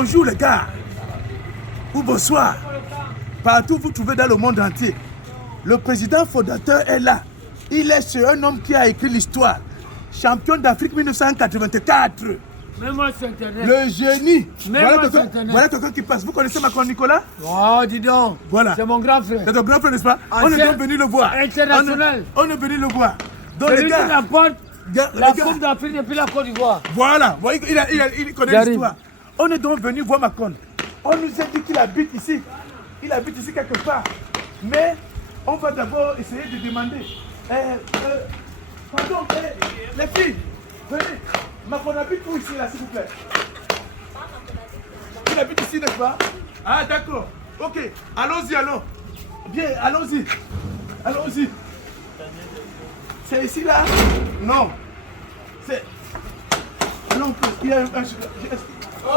Bonjour les gars. Ou bonsoir. Partout où vous trouvez dans le monde entier. Le président fondateur est là. Il est un homme qui a écrit l'histoire. Champion d'Afrique 1984. Même moi sur Internet. Le génie. Voilà quelqu'un qui passe. Vous connaissez Macron Nicolas? Oh, dis donc. Voilà. C'est mon grand frère. C'est ton grand frère, n'est-ce pas? On est donc venu le voir. International. On est venu le voir. Donc Celui les gars, qui apporte la gars, Coupe d'Afrique depuis la Côte d'Ivoire. voilà. Il connaît l'histoire. On est donc venu voir Macron. On nous a dit qu'il habite ici. Il habite ici quelque part. Mais on va d'abord essayer de demander. Pardon, les filles, venez. Macron habite où ici, là, s'il vous plaît? Il habite ici, n'est-ce pas? Ah, d'accord. Ok, allons-y alors. Bien, allons-y. Allons-y. C'est ici, là? Non. C'est... Non, il y a un... Oh,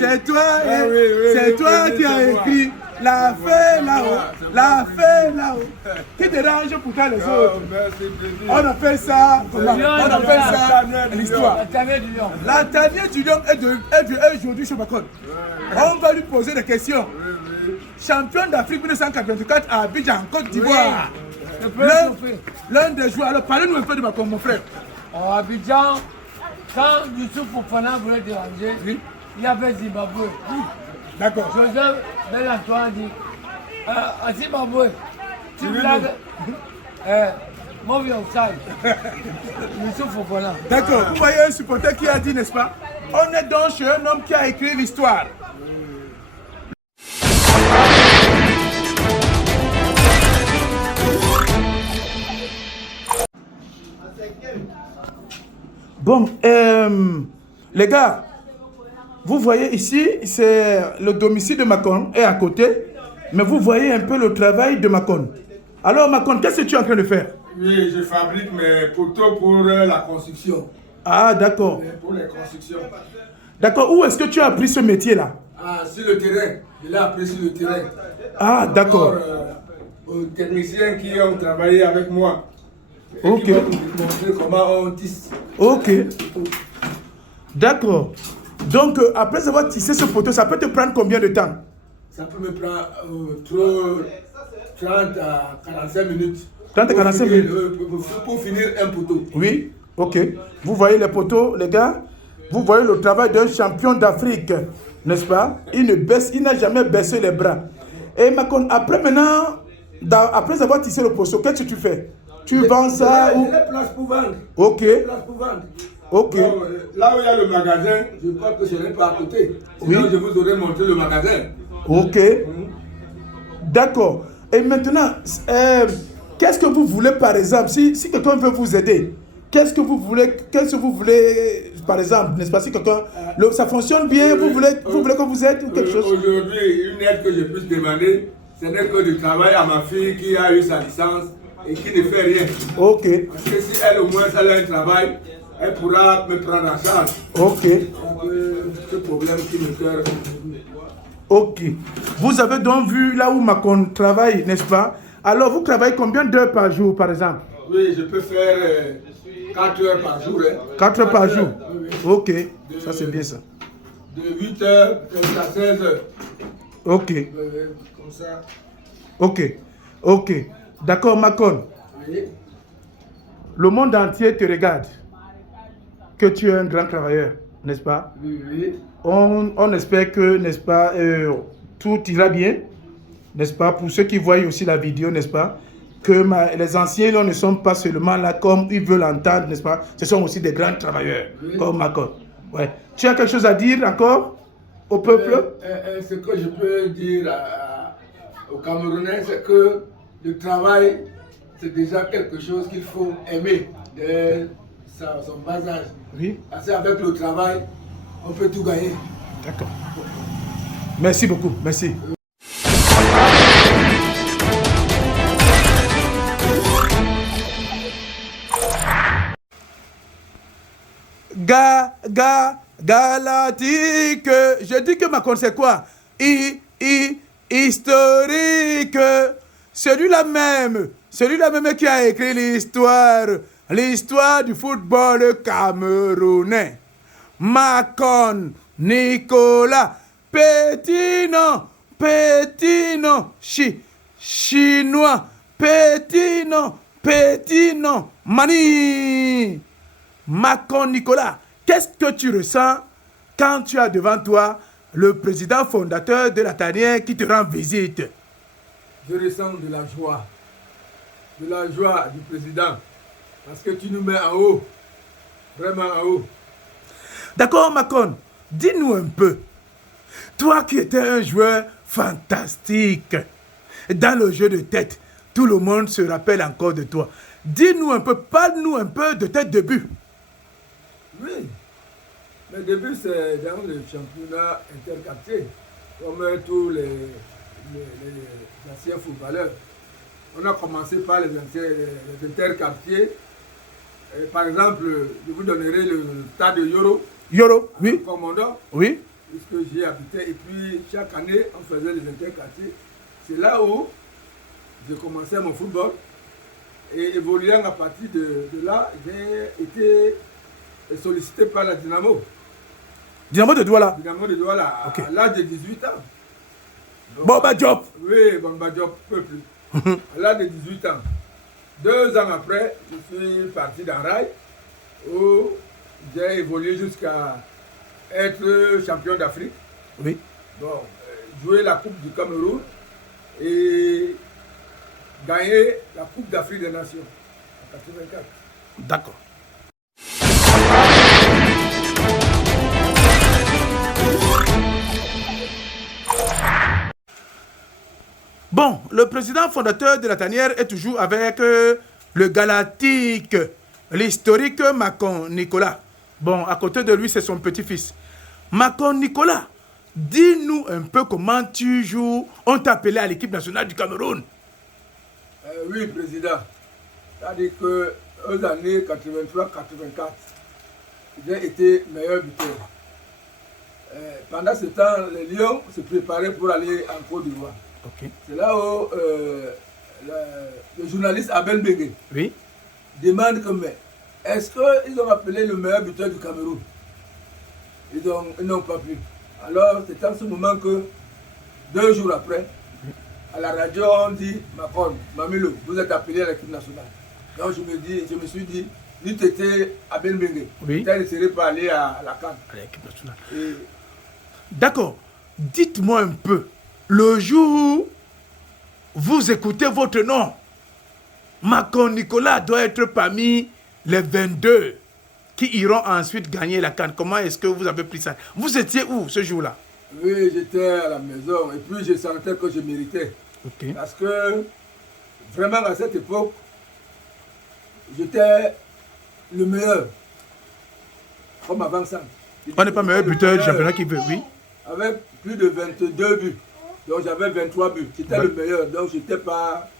c'est toi qui as écrit la fée là-haut, qui dérange pourtant les autres. On appelle ça l'histoire. La tanière du lion est aujourd'hui chez Macron. On va lui poser des questions. Champion d'Afrique 1984 à Abidjan, en Côte d'Ivoire. L'un des joueurs. Alors parlez-nous un peu de Macron, mon frère. À Abidjan, quand Youssouf Fofana voulait déranger, il y avait Zimbabwe. D'accord. Joseph Bel-Antoine dit à Zimbabwe, tu blagues, mon vieux outside. Youssouf Fofana. D'accord. Vous voyez un supporter qui a dit, n'est-ce pas? On est donc chez un homme qui a écrit l'histoire. Bon, les gars, vous voyez ici, c'est le domicile de Macron est à côté, mais vous voyez un peu le travail de Macron. Alors Macron, qu'est-ce que tu es en train de faire? Oui, je fabrique mes poteaux pour la construction. Ah, d'accord. Pour les constructions. D'accord, où est-ce que tu as appris ce métier-là? Ah, sur le terrain. Je l'ai appris sur le terrain. Ah, d'accord. Aux techniciens qui ont travaillé avec moi. Ok. Qui m'ont montré comment on tisse. Ok. D'accord. Donc, après avoir tissé ce poteau, ça peut te prendre combien de temps? Ça peut me prendre 30 à 45 minutes. 30 à 45 minutes. Pour finir un poteau. Oui, ok. Vous voyez les poteaux, les gars? Vous voyez le travail d'un champion d'Afrique, n'est-ce pas? Il n'a jamais baissé les bras. Et Macron, après maintenant, après avoir tissé le poteau, qu'est-ce que tu fais? Tu vends ça ou... Je les place pour vendre. Ok. Ok. Donc, là où il y a le magasin, je crois que je n'ai pas à côté. Sinon, je vous aurais montré le magasin. Ok. D'accord. Et maintenant, qu'est-ce que vous voulez, par exemple, si quelqu'un veut vous aider, qu'est-ce que vous voulez, par exemple, n'est-ce pas, si quelqu'un, ça fonctionne bien, vous voulez qu'on vous aide ou quelque chose? Aujourd'hui, une aide que je puisse demander, ce n'est que du travail à ma fille qui a eu sa licence et qui ne fait rien. Ok. Parce que si elle, au moins, elle a un travail, elle pourra me prendre en charge. Ok. Ce problème qui me fait... Ok. Vous avez donc vu là où Macron travaille, n'est-ce pas? Alors, vous travaillez combien d'heures par jour, par exemple? Oui, je peux faire 4 heures par jour. 4 heures par jour? Oui. Ok. Ça, c'est bien ça. De 8 heures jusqu'à 16 heures. Ok. Comme ça. Ok. Ok. D'accord, Macron. Oui. Le monde entier te regarde. Que tu es un grand travailleur, n'est-ce pas? Oui. On espère que, n'est-ce pas, tout ira bien, n'est-ce pas? Pour ceux qui voient aussi la vidéo, n'est-ce pas? Que les anciens ne sont pas seulement là comme ils veulent entendre, n'est-ce pas? Ce sont aussi des grands travailleurs, comme Macron. Ouais. Tu as quelque chose à dire encore au peuple? Ce que je peux dire aux Camerounais, c'est que le travail, c'est déjà quelque chose qu'il faut aimer dès son bas âge. Oui. Parce qu'avec le travail, on peut tout gagner. D'accord. Merci beaucoup. Merci. Galactique. Je dis que Macron, c'est quoi? historique. Celui-là même qui a écrit l'histoire du football camerounais. Macon Nicolas, petit nom, chinois, petit nom, Mani. Macon Nicolas, qu'est-ce que tu ressens quand tu as devant toi le président fondateur de la tanière qui te rend visite? Je ressens de la joie du président, parce que tu nous mets en haut, vraiment en haut. D'accord, Macon, dis-nous un peu, toi qui étais un joueur fantastique dans le jeu de tête, tout le monde se rappelle encore de toi. Dis-nous un peu, parle-nous un peu de tes débuts. Oui, mes débuts c'est dans le championnat interquartier, comme tous les anciens footballeurs. On a commencé par les interquartiers. Par exemple, je vous donnerai le stade de Yoro. Yoro, oui. Commandant. Oui. Puisque j'y habitais. Et puis, chaque année, on faisait les interquartiers. C'est là où j'ai commencé mon football. Et évoluant à partir de là, j'ai été sollicité par la Dynamo. Dynamo de Douala. Dynamo de Douala, Okay. à l'âge de 18 ans. Donc, Boba Diop. Oui, Boba Diop, peuple. À l'âge de 18 ans. 2 ans après, je suis parti dans Rail, où j'ai évolué jusqu'à être champion d'Afrique. Oui. Bon, jouer la Coupe du Cameroun et gagner la Coupe d'Afrique des Nations en 84. D'accord. Bon, le président fondateur de la tanière est toujours avec le galactique, l'historique Macon Nicolas. Bon, à côté de lui, c'est son petit-fils. Macon Nicolas, dis-nous un peu comment tu joues. On t'a appelé à l'équipe nationale du Cameroun. Oui, président. C'est-à-dire que aux années 83-84, j'ai été meilleur buteur. Pendant ce temps, les Lions se préparaient pour aller en Côte d'Ivoire. Okay. C'est là où le journaliste Abel Bengue demande que, mais est-ce qu'ils ont appelé le meilleur buteur du Cameroun? Ils n'ont pas pu. Alors c'est en ce moment que 2 jours après, à la radio on dit Macron, Mamilo, vous êtes appelé à l'équipe nationale. Donc je me suis dit, n'eût été Abel Bengue, peut-être ne serait pas allé à la CAN. À l'équipe nationale. D'accord. Dites-moi un peu. Le jour où vous écoutez votre nom, Macon Nicolas doit être parmi les 22 qui iront ensuite gagner la CAN. Comment est-ce que vous avez pris ça? Vous étiez où ce jour-là? Oui, j'étais à la maison et puis je sentais que je méritais. Okay. Parce que vraiment à cette époque, j'étais le meilleur. Comme avant ça. On n'est pas meilleur buteur du championnat qui veut, oui. Avec plus de 22 buts. Donc j'avais 23 buts. J'étais le meilleur. Donc je n'étais pas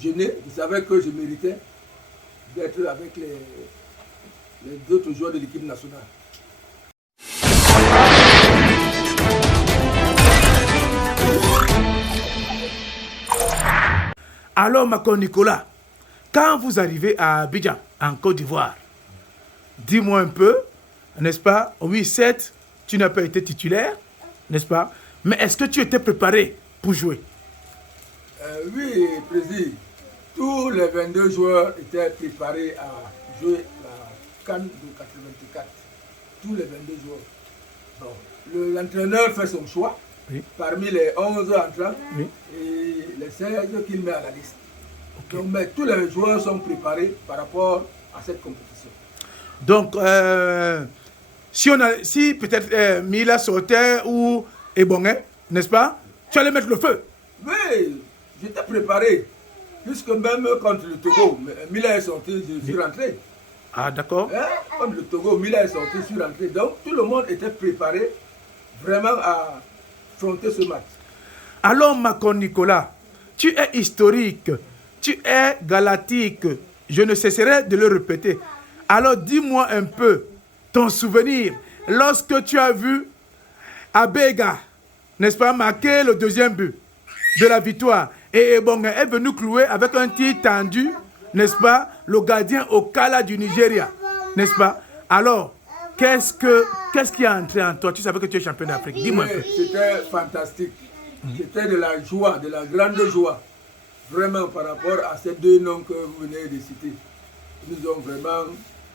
gêné. Je savais que je méritais d'être avec les autres joueurs de l'équipe nationale. Alors, Macon Nicolas, quand vous arrivez à Abidjan, en Côte d'Ivoire, dis-moi un peu, n'est-ce pas? Oui, certes, tu n'as pas été titulaire, n'est-ce pas? Mais est-ce que tu étais préparé pour jouer? Oui, président. Tous les 22 joueurs étaient préparés à jouer la CAN de 84. Tous les 22 joueurs. Bon, l'entraîneur fait son choix parmi les 11 entrants et les 16 qu'il met à la liste. Okay. Donc, mais tous les joueurs sont préparés par rapport à cette compétition. Donc, si peut-être Mila sortait ou Ebongue, n'est-ce pas? Tu allais mettre le feu. Oui, j'étais préparé. Puisque même contre le Togo, Mila est sorti, je suis rentré. Ah, d'accord. Contre le Togo, Mila est sorti, je suis rentré. Donc, tout le monde était préparé vraiment à affronter ce match. Alors, Macon Nicolas, tu es historique, tu es galactique. Je ne cesserai de le répéter. Alors, dis-moi un peu ton souvenir lorsque tu as vu Abega, n'est-ce pas, marquer le deuxième but. de la victoire. Et Ebonga est venu clouer avec un tir tendu, n'est-ce pas, le gardien Okala du Nigeria, n'est-ce pas? Alors, qu'est-ce qui est entré en toi? Tu savais que tu es champion d'Afrique. Dis-moi un peu. C'était fantastique. C'était de la joie, de la grande joie. Vraiment par rapport à ces deux noms que vous venez de citer. Ils nous ont vraiment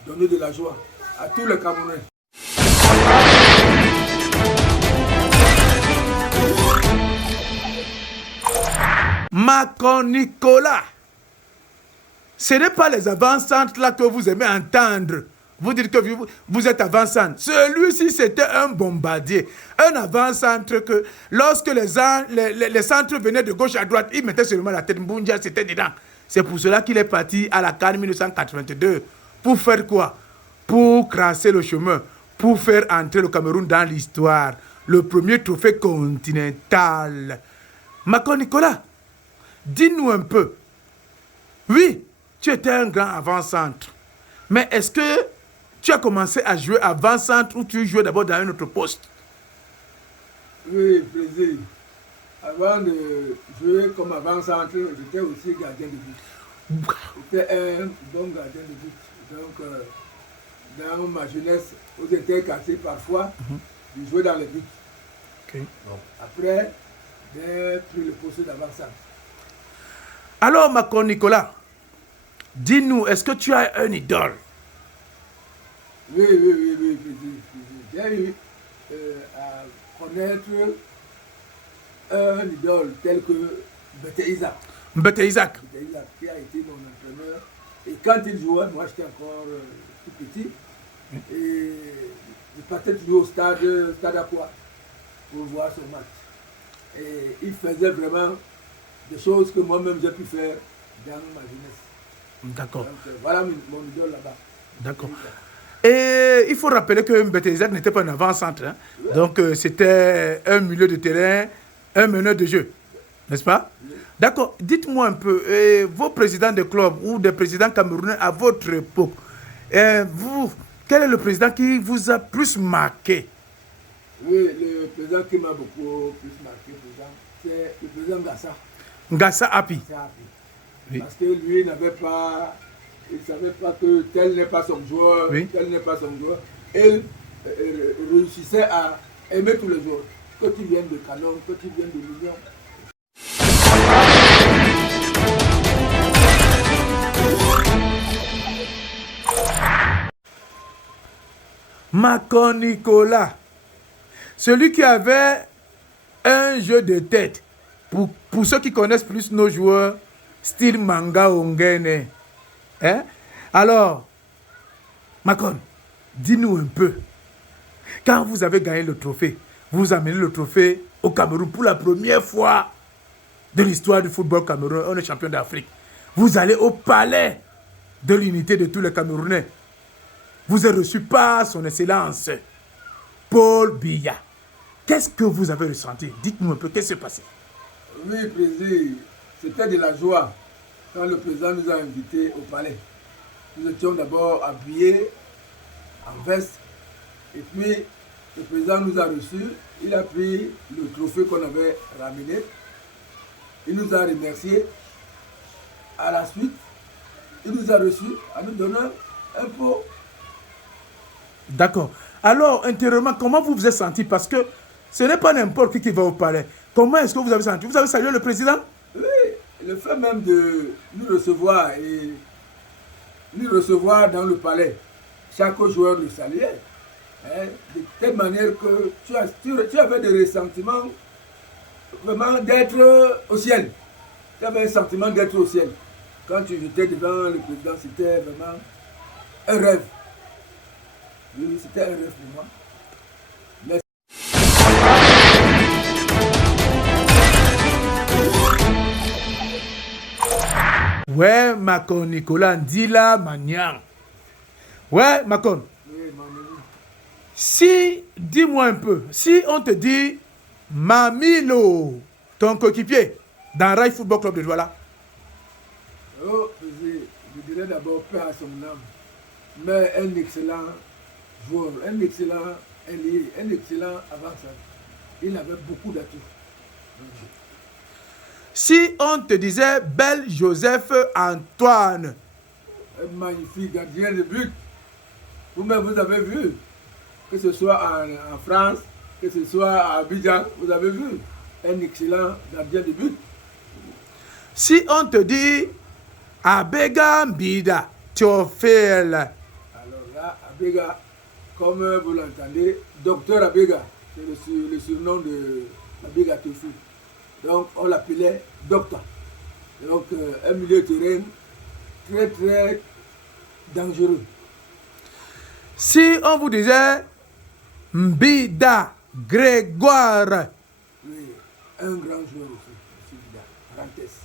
donné de la joie à tous les Camerounais. Macon Nicolas, ce n'est pas les avant-centres là que vous aimez entendre. Vous dites que vous êtes avant-centre. Celui-ci, c'était un bombardier. Un avant-centre que lorsque les centres venaient de gauche à droite, il mettait seulement la tête. Mbunja, c'était dedans. C'est pour cela qu'il est parti à la CAN 1982. Pour faire quoi? Pour crasser le chemin. Pour faire entrer le Cameroun dans l'histoire. Le premier trophée continental. Macon Nicolas, dis-nous un peu. Oui, tu étais un grand avant-centre. Mais est-ce que tu as commencé à jouer avant-centre ou tu jouais d'abord dans un autre poste? Oui, plaisir. Avant de jouer comme avant-centre, j'étais aussi gardien de but. J'étais un bon gardien de but. Donc, dans ma jeunesse, où j'étais cassé parfois, je jouais dans les buts. Okay. Donc, après, j'ai pris le poste d'avant-centre. Alors, Macon Nicolas, dis-nous, est-ce que tu as un idole? Oui. J'ai eu à connaître un idole tel que Mbete Isaac. Mbete Isaac. Mbete Isaac, qui a été mon entraîneur. Et quand il jouait, moi j'étais encore tout petit. Et je partais toujours au stade Aqua pour voir son match. Et il faisait vraiment des choses que moi-même j'ai pu faire dans ma jeunesse. D'accord. Donc voilà mon idole là-bas. D'accord. Et il faut rappeler que Mbete Isaac n'était pas un avant-centre. Hein? Ouais. Donc c'était un milieu de terrain, un meneur de jeu. N'est-ce pas? Oui. D'accord. Dites-moi un peu, vos présidents de club ou des présidents camerounais à votre époque, quel est le président qui vous a plus marqué? Oui, le président qui m'a beaucoup plus marqué, c'est le président Ngassa. Ngassa Api. Oui. Parce que lui n'avait pas... Il ne savait pas que tel n'est pas son joueur, oui. Tel n'est pas son joueur. Et réussissait à aimer tous les joueurs. Que tu viennes de Canon, que tu viennes de l'Union. Macon Nicolas, celui qui avait un jeu de tête. Pour ceux qui connaissent plus nos joueurs, style Manga Ongene. Hein? Alors, Macon, dis-nous un peu. Quand vous avez gagné le trophée, vous amenez le trophée au Cameroun pour la première fois de l'histoire du football camerounais. On est champion d'Afrique. Vous allez au palais de l'unité de tous les Camerounais. Vous êtes reçu par son excellence, Paul Biya. Qu'est-ce que vous avez ressenti? Dites-nous un peu, qu'est-ce qui s'est passé? Oui, président, c'était de la joie. Quand le président nous a invités au palais, nous étions d'abord habillés en veste. Et puis, le président nous a reçus. Il a pris le trophée qu'on avait ramené. Il nous a remerciés. À la suite, il nous a reçus en nous donnant un pot. D'accord. Alors, intérieurement, comment vous vous êtes senti? Parce que ce n'est pas n'importe qui va au palais. Comment est-ce que vous avez senti? Vous avez salué le président? Oui. Le fait même de nous recevoir et nous recevoir dans le palais, chaque joueur le saluait. Hein, de telle manière que tu avais des ressentiments vraiment d'être au ciel. Tu avais un sentiment d'être au ciel. Quand tu étais devant le président, c'était vraiment un rêve. Oui, c'était un rêve pour moi. Mais ouais, Macon Nicolas, Ndila Magnan. Ouais, Macon. oui, mon ami. Si, dis-moi un peu, si on te dit Mamilo, ton coéquipier, dans Rail Football Club de Douala. Oh, je dirais d'abord paix à son âme. Mais un excellent joueur, un excellent ailier, un excellent avant-centre. Il avait beaucoup d'atouts. Si on te disait Bel Joseph Antoine. Un magnifique gardien de but. Vous-même, vous avez vu. Que ce soit en France, que ce soit à Abidjan, vous avez vu. Un excellent gardien de but. Si on te dit Abega Mbida Théophile. Alors là, Abega, comme vous l'entendez, docteur Abega, c'est le surnom de Abega Théophile. Donc on l'appelait docteur. Donc un milieu de terrain très très dangereux. Si on vous disait Mbida Grégoire. Oui, un grand joueur aussi, Mbida, parenthèse.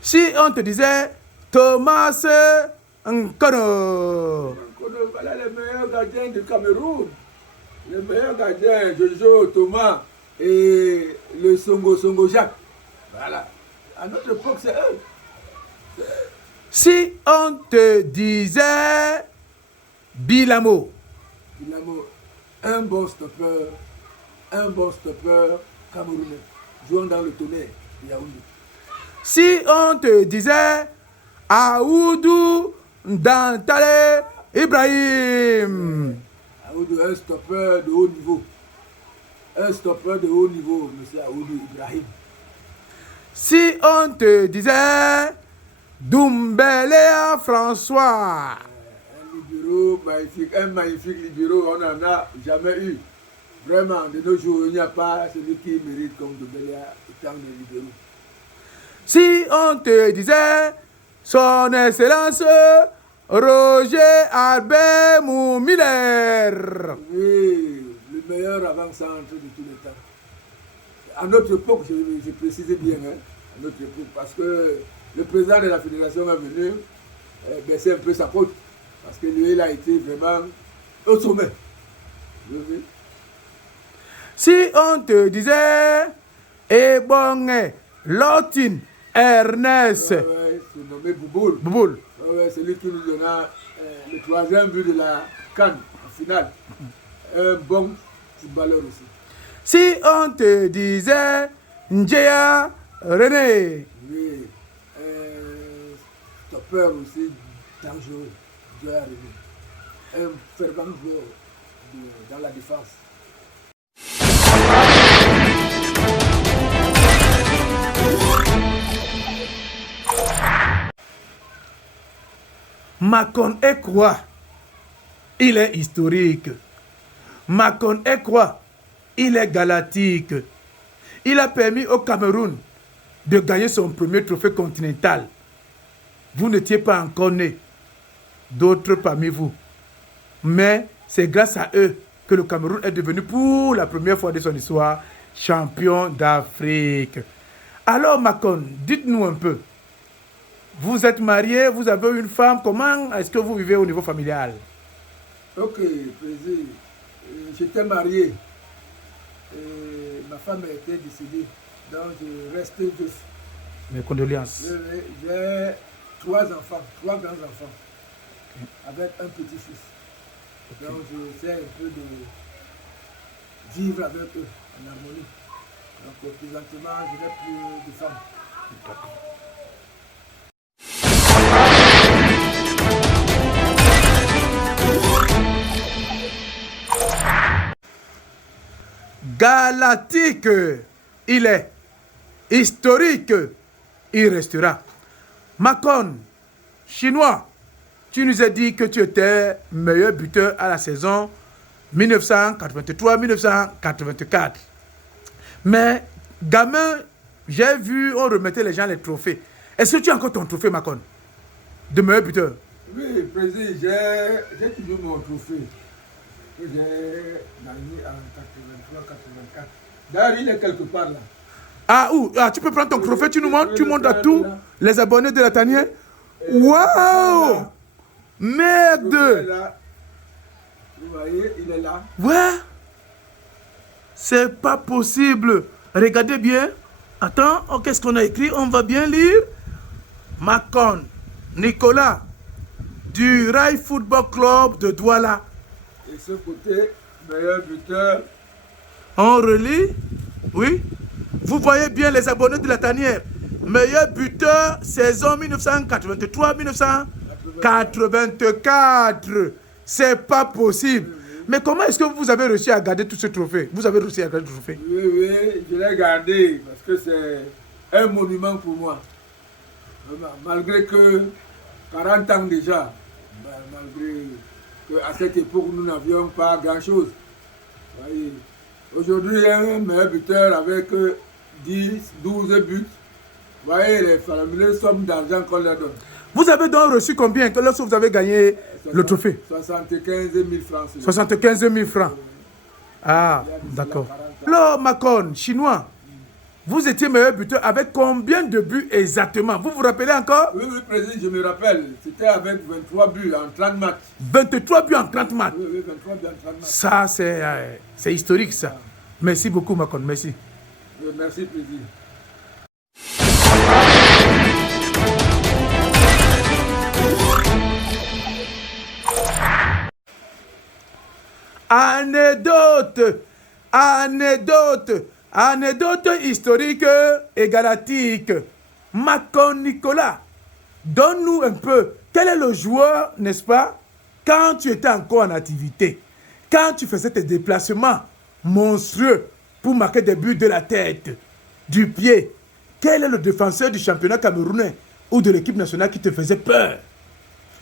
Si on te disait Thomas Nkono. Voilà les meilleurs gardiens du Cameroun. Les meilleurs gardiens, Jojo, Thomas et le Songo Jacques. Voilà. À notre époque, c'est eux. Si on te disait Bilamo. Bilamo, un bon stoppeur camerounais, jouant dans le tonnerre de Yaoundé. Si on te disait Aoudou Dantale Ibrahim. Aoudou, un stoppeur de haut niveau. Un stoppeur de haut niveau, M. Aoudou Ibrahim. Si on te disait Doumbelea François. Un libéraux magnifique, un magnifique libéraux, on n'en a jamais eu. Vraiment, de nos jours, il n'y a pas celui qui mérite comme Doumbelea étant des libéraux. Si on te disait Son Excellence Roger Albert Miller. Oui, le meilleur avant-centre de tous les temps. À notre époque, je précisais bien, hein, à notre époque, parce que le président de la fédération est venu baisser un peu sa faute, parce que lui, il a été vraiment au sommet. Oui. Si on te disait Ebonge Lotin Ernest. C'est nommé Bouboul. Bouboul. C'est lui qui nous donna le 3e but de la CAN en finale. Un bon footballeur aussi. Si on te disait Njea René. Oui, stoppeur aussi dangereux, Njea René. Un fervent joueur dans la défense. Macon est quoi? Il est historique. Macon est quoi? Il est galatique. Il a permis au Cameroun de gagner son premier trophée continental. Vous n'étiez pas encore né, d'autres parmi vous. Mais c'est grâce à eux que le Cameroun est devenu pour la première fois de son histoire champion d'Afrique. Alors Macon, dites-nous un peu. Vous êtes marié, vous avez une femme, comment est-ce que vous vivez au niveau familial? Ok, président, j'étais marié. Ma femme était décédée, donc je restais juste. Mes condoléances. J'ai 3 enfants, 3 grands-enfants, avec un petit-fils. Okay. Donc j'essaie un peu de vivre avec eux en harmonie. Donc présentement, je n'ai plus de femme. D'accord. Galatique, il est. Historique, il restera. Macon, chinois, tu nous as dit que tu étais meilleur buteur à la saison 1983-1984. Mais, gamin, j'ai vu, on remettait les gens les trophées. Est-ce que tu as encore ton trophée, Macon, de meilleur buteur? Oui, président, j'ai toujours mon trophée. Que j'ai gagné en 83-84. D'ailleurs, il est quelque part là. Ah, où? Ah, tu peux prendre ton trophée, tu nous montres, tu montres à tous les abonnés de la tanière. Waouh! Merde! Vous voyez, il est là. Ouais! C'est pas possible. Regardez bien. Attends, oh, qu'est-ce qu'on a écrit? On va bien lire. Macon, Nicolas, du Rai Football Club de Douala. Et ce côté, meilleur buteur. On relit? Oui? Vous voyez bien les abonnés de la tanière. Meilleur buteur, saison 1983-1984. C'est pas possible. Mais comment est-ce que vous avez réussi à garder tous ces trophées? Vous avez réussi à garder tous ces trophées? Oui, je l'ai gardé parce que c'est un monument pour moi. Malgré que 40 ans déjà, malgré qu'à cette époque nous n'avions pas grand-chose. Aujourd'hui, il y a un meilleur buteur avec 10, 12 buts. Vous voyez les faramineuses sommes d'argent qu'on leur donne. Vous avez donc reçu combien lorsque vous avez gagné le trophée? 75 000 francs. 75 000 francs. Ah, d'accord. Alors, Macon, chinois, vous étiez meilleur buteur avec combien de buts exactement? Vous vous rappelez encore? Oui, président, je me rappelle. C'était avec 23 buts en 30 matchs. 23 buts en 30 matchs? Oui, 23 buts en 30 matchs. Ça, c'est historique, ça. Merci beaucoup, Macon. Merci. Merci, président. Anecdote historique et galactique. Macon Nicolas, donne-nous un peu, quel est le joueur, n'est-ce pas, quand tu étais encore en activité, quand tu faisais tes déplacements monstrueux pour marquer des buts de la tête, du pied, quel est le défenseur du championnat camerounais ou de l'équipe nationale qui te faisait peur?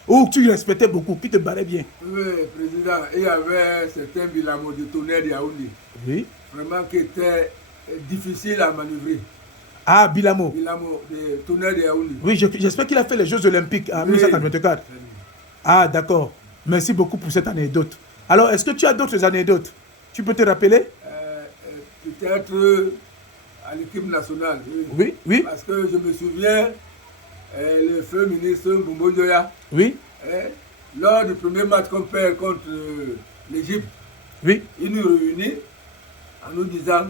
Ou tu respectais beaucoup, qui te barrait bien? Oui, président, il y avait certains Bilamo de Tonnerre de Yaoundé. Oui. Vraiment qui était difficile à manœuvrer. Ah, Bilamo. Bilamo de Tonnerre de Yaoundé. Oui, j'espère qu'il a fait les Jeux Olympiques en 1984. Ah, d'accord. Merci beaucoup pour cette anecdote. Alors, est-ce que tu as d'autres anecdotes? Tu peux te rappeler? Peut-être à l'équipe nationale. Oui, oui. Parce que je me souviens, le feu ministre Mbombo Dioya, oui. Lors du premier match qu'on perd contre l'Égypte, oui. Il nous réunit en nous disant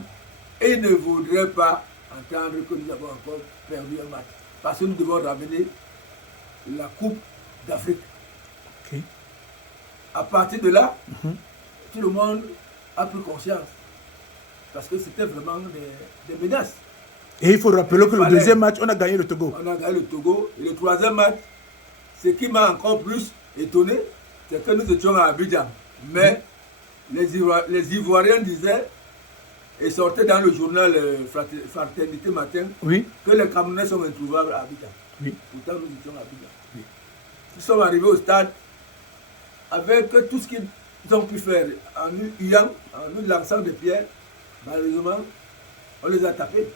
il ne voudrait pas entendre que nous avons encore perdu un match. Parce que nous devons ramener la Coupe d'Afrique. Okay. À partir de là, tout le monde a pris conscience. Parce que c'était vraiment des menaces. Et il faut rappeler que le deuxième match, on a gagné le Togo. On a gagné le Togo. Et le troisième match, ce qui m'a encore plus étonné, c'est que nous étions à Abidjan. Mais les Ivoiriens disaient, et sortaient dans le journal Fraternité Matin, que les Camerounais sont introuvables à Abidjan. Oui. Pourtant, nous étions à Abidjan. Oui. Nous sommes arrivés au stade avec tout ce qu'ils ont pu faire en nous huant, en nous lançant des pierres. Malheureusement, on les a tapés.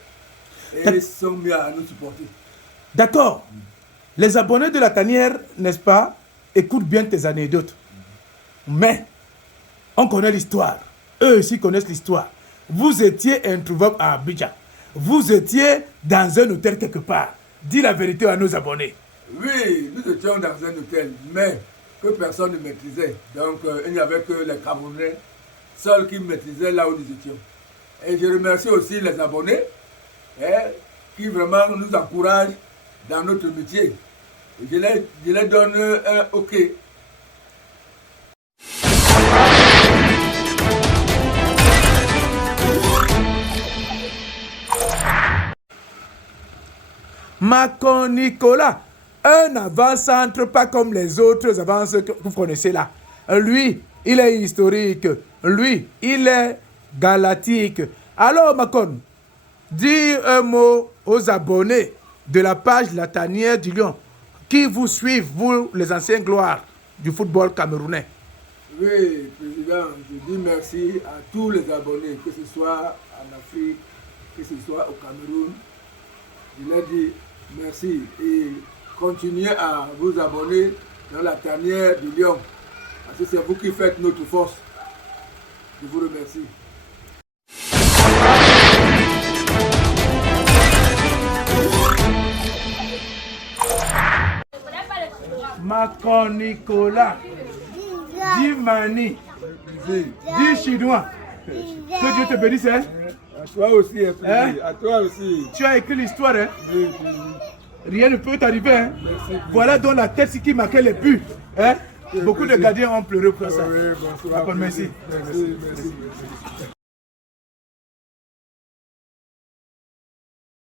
Et ils sont mis à nous supporter. D'accord. Les abonnés de la tanière, n'est-ce pas, écoutent bien tes anecdotes. Mais, on connaît l'histoire. Eux aussi connaissent l'histoire. Vous étiez introuvable à Abidjan. Vous étiez dans un hôtel quelque part. Dis la vérité à nos abonnés. Oui, nous étions dans un hôtel, mais que personne ne maîtrisait. Donc, il n'y avait que les Camerounais seuls qui maîtrisaient là où nous étions. Et je remercie aussi les abonnés qui vraiment nous encouragent dans notre métier. Je les donne un OK. Macon Nicolas, un avant-centre pas comme les autres avances que vous connaissez là. Lui, il est historique. Lui, il est galactique. Alors, Macon, dis un mot aux abonnés de la page La Tanière du Lion qui vous suivent, vous, les anciens gloires du football camerounais. Oui, Président, je dis merci à tous les abonnés, que ce soit en Afrique, que ce soit au Cameroun. Je leur dis merci et continuez à vous abonner dans La Tanière du Lion, parce que c'est vous qui faites notre force. Je vous remercie. Macon Nicolas, dis Mani, dis chinois. Que Dieu te bénisse. Hein? À toi aussi, hein? À toi aussi. Tu as écrit l'histoire. Hein? Oui. Rien ne peut t'arriver. Hein? Merci. Voilà donc la tête qui marquait les buts. Hein? Beaucoup de gardiens ont pleuré pour ça. Oui, bonsoir. Merci. Merci.